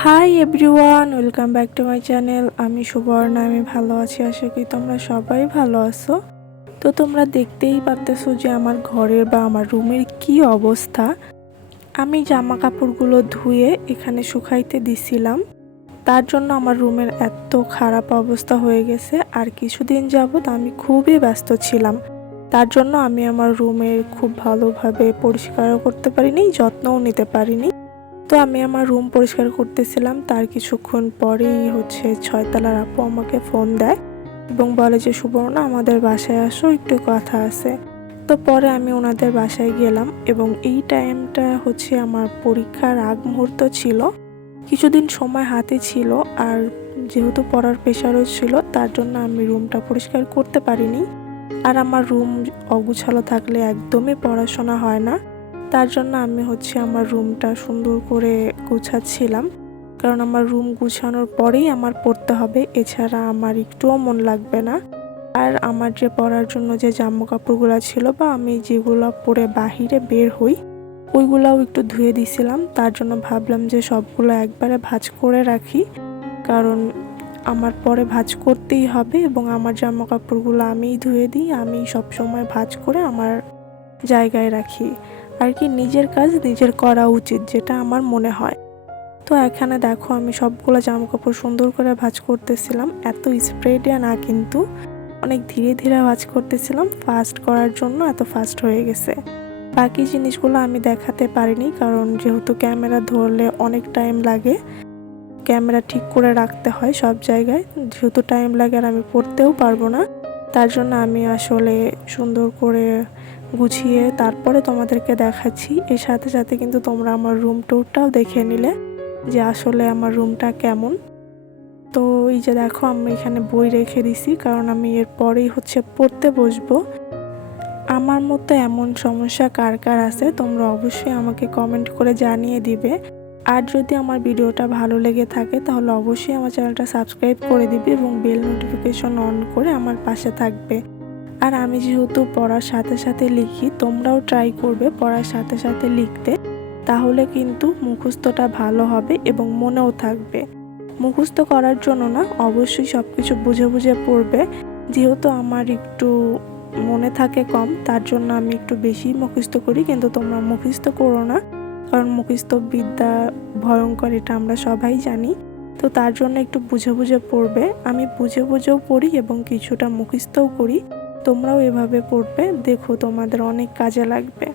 Hi everyone welcome back to my channel আমি সুবর্ণা, আমি ভালো আছি, আশা করি তোমরা সবাই ভালো আছো। তো তোমরা দেখতেই পারতেছো যে আমার ঘরের বা আমার রুমের কি অবস্থা। আমি জামা কাপড়গুলো ধুয়ে এখানে শুকাইতে দিছিলাম। তার জন্য আমার রুমের এত খারাপ অবস্থা হয়ে গেছে, আর কিছুদিন যাবৎ আমি খুবই ব্যস্ত ছিলাম। তার জন্য আমি আমার রুমের খুব ভালোভাবে পরিষ্কারও করতে পারিনি, যত্নও নিতে পারিনি। তো আমি আমার রুম পরিষ্কার করতেছিলাম। তার কিছুক্ষণ পরেই হচ্ছে ছয়তলার আপু আমাকে ফোন দেয় এবং বলে যে, সুবর্ণা, আমাদের বাসায় আসো, একটু কথা আছে। তো পরে আমি ওনাদের বাসায় গেলাম এবং এই টাইমটা হচ্ছে আমার পরীক্ষার আগ মুহূর্ত ছিল। কিছুদিন সময় হাতে ছিল আর যেহেতু পড়ার প্রেশারও ছিল, তার জন্য আমি রুমটা পরিষ্কার করতে পারিনি। আর আমার রুম অগুছালো থাকলে একদমই পড়াশোনা হয় না। তার জন্য আমি হচ্ছে আমার রুমটা সুন্দর করে গুছাচ্ছিলাম। কারণ আমার রুম গুছানোর পরেই আমার পড়তে হবে, এছাড়া আমার একটুও মন লাগবে না। আর আমার যে পরার জন্য যে জামা কাপড়গুলো ছিল বা আমি যেগুলো পরে বাহিরে বের হই, ওইগুলাও একটু ধুয়ে দিছিলাম। তার জন্য ভাবলাম যে সবগুলো একবারে ভাঁজ করে রাখি। কারণ আমার পরে ভাঁজ করতেই হবে এবং আমার জামা কাপড়গুলো আমিই ধুয়ে দিই আমি সব সময় ভাঁজ করে আমার জায়গায় রাখি। আর কি নিজের কাজ নিজের করা উচিত, যেটা আমার মনে হয়। তো এখানে দেখো আমি সবগুলো জামা কাপড় সুন্দর করে ভাজ করতেছিলাম। এত স্প্রেডিয়া না কিন্তু অনেক ধীরে ধীরে ভাজ করতেছিলাম ফাস্ট করার জন্য এত ফাস্ট হয়ে গেছে। বাকি জিনিসগুলো আমি দেখাতে পারিনি, কারণ যেহেতু ক্যামেরা ধরলে অনেক টাইম লাগে। ক্যামেরা ঠিক করে রাখতে হয় সব জায়গায়। যেহেতু টাইম লাগে আর আমি পড়তেও পারব না, তার জন্য আমি আসলে সুন্দর করে গুছিয়ে তারপরে তোমাদেরকে দেখাচ্ছি। এর সাথে সাথে কিন্তু তোমরা আমার রুম টুরটাও দেখে নিলে যে আসলে আমার রুমটা কেমন। তো এই যে দেখো, আমি এখানে বই রেখে দিছি, কারণ আমি এর পরেই হচ্ছে পড়তে বসবো। আমার মতো এমন সমস্যা কার কার আছে, তোমরা অবশ্যই আমাকে কমেন্ট করে জানিয়ে দিবে। আর যদি আমার ভিডিওটা ভালো লেগে থাকে, তাহলে অবশ্যই আমার চ্যানেলটা সাবস্ক্রাইব করে দিবে এবং বেল নোটিফিকেশন অন করে আমার পাশে থাকবে। আর আমি যেহেতু পড়ার সাথে সাথে লিখি, তোমরাও ট্রাই করবে পড়ার সাথে সাথে লিখতে। তাহলে কিন্তু মুখস্থটা ভালো হবে এবং মনেও থাকবে। মুখস্থ করার জন্য না, অবশ্যই সব কিছু বুঝে বুঝে পড়বে। যেহেতু আমার একটু মনে থাকে কম, তার জন্য আমি একটু বেশি মুখস্থ করি, কিন্তু তোমরা মুখস্থ করো না। কারণ মুখস্থ বিদ্যা ভয়ঙ্কর, এটা আমরা সবাই জানি। তো তার জন্য একটু বুঝে বুঝে পড়বে। আমি বুঝে বুঝেও পড়ি এবং কিছুটা মুখস্থও করি। তোমরাও এভাবে পড়বে দেখো তোমাদের অনেক কাজে লাগবে।